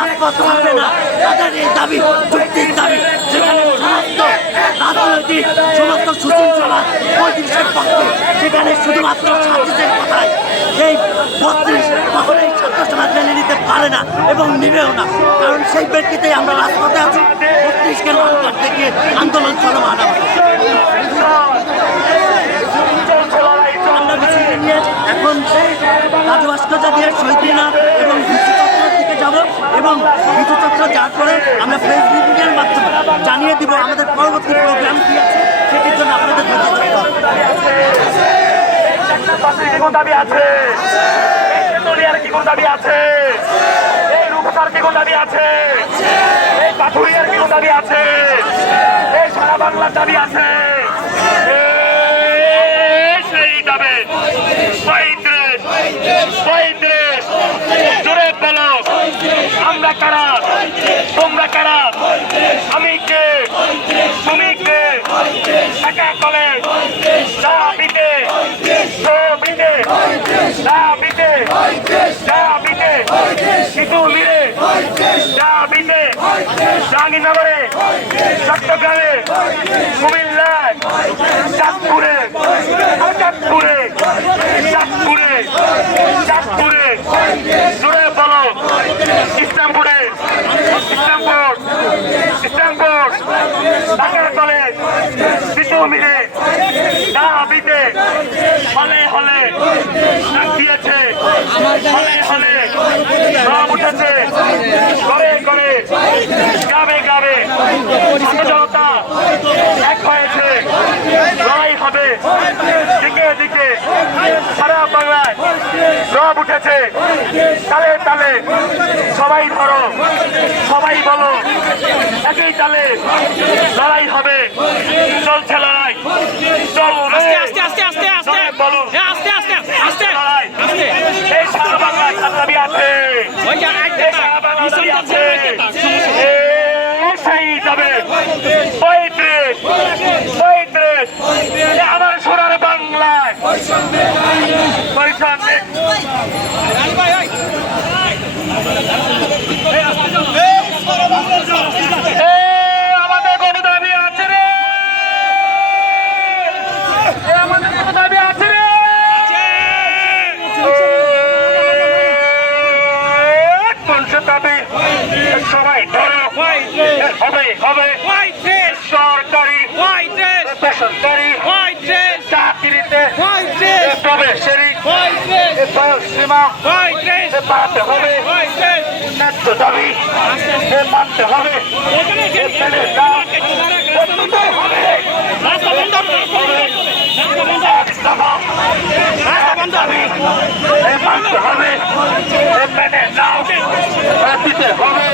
রাজপথ হবে না। তাদের দাবি যুক্তির দাবি রাজনৈতিক, সমস্ত সুশীল সমাজ পঁয়ত্রিশের পক্ষে, সেখানে শুধুমাত্র সাজিদের কথায় এই বত্রিশ তখন এই ছাত্র সমাজ মেনে নিতে পারে না এবং নিবেও না। কারণ সেই ব্যক্তিতেই আমরা রাজপথে আছি। বত্রিশকে লাল দেখিয়ে আন্দোলন চলমান আমাদের এবং চত্বর যাওয়ার পরে আমরা প্রেস ব্রিফিংয়ের মাধ্যমে জানিয়ে দিব আমাদের পরবর্তী প্রোগ্রাম কি আছে, সেটির জন্য আপনাদের দাবি আছে? কি আছে? এই আছে? এই আছে? এই সারা বাংলার দাবি আছে? সেই দাবি পঁয়ত্রিশ পঁয়ত্রিশ জোরে বলো আমরা কারা? তোমরা কারা? আমি কে তুমি কে একা কলে দাবিতে ছবিতে দাবিতে দাবিতে শিশু মিলে দাবিতে জাহাঙ্গীরনগরে চট্টগ্রামে কুমিল্লায় চাঁদপুরে চাঁদপুরে চাঁদপুরে চাঁদপুরে জোরে বলো ইসলামপুরে ইসলামপুর ইসলামপুর ঢাকার তলে শিশু মিলে দাবিতে হলে হলে। দিয়েছে, হলে হলে। সব উঠেছে করে করে গ্রামে গ্রামে। জনতা এক হয়েছে, লড়াই হবে। সব উঠেছে। তালে তালে। সবাই ধরো সবাই বলো। একই তালে লড়াই হবে। চলছে লড়াই। চল আস্তে আস্তে আস্তে আস্তে আস্তে। বলো। এ, আস্তে আস্তে আস্তে আস্তে। এই সারা বাংলায় দাবি আছে। ওই যে আইতে এই সারা বাংলায় দাবি আছে সমস্যা এই সেই যাবে পঁয়ত্রিশ পঁয়ত্রিশ এ আমার সোনার বাংলায় পরিচ্ছন্ন এ আমাদের কোনো দাবি আছে রে এ আমাদের কোনো দাবি আছে রে মানুষের দাবি সবাই ধরো হবে। হোয়াইট ড্রেস সরকারি হোয়াইট ড্রেস বেসরকারি হোয়াইট ড্রেস চাকরিতে হোয়াইট ড্রেস প্রবেশেরই হোয়াইট ড্রেস বয়স সীমা হোয়াইট ড্রেস বাড়াতে হবে। হোয়াইট ড্রেস ন্যায্য দাবি মানতে হবে। ওখানে এ নাও। রাস্তা বন্ধ রাস্তা বন্ধ এক দফা, এক দাবি এ মানতে হবে। এ নাও এ দিতে হবে।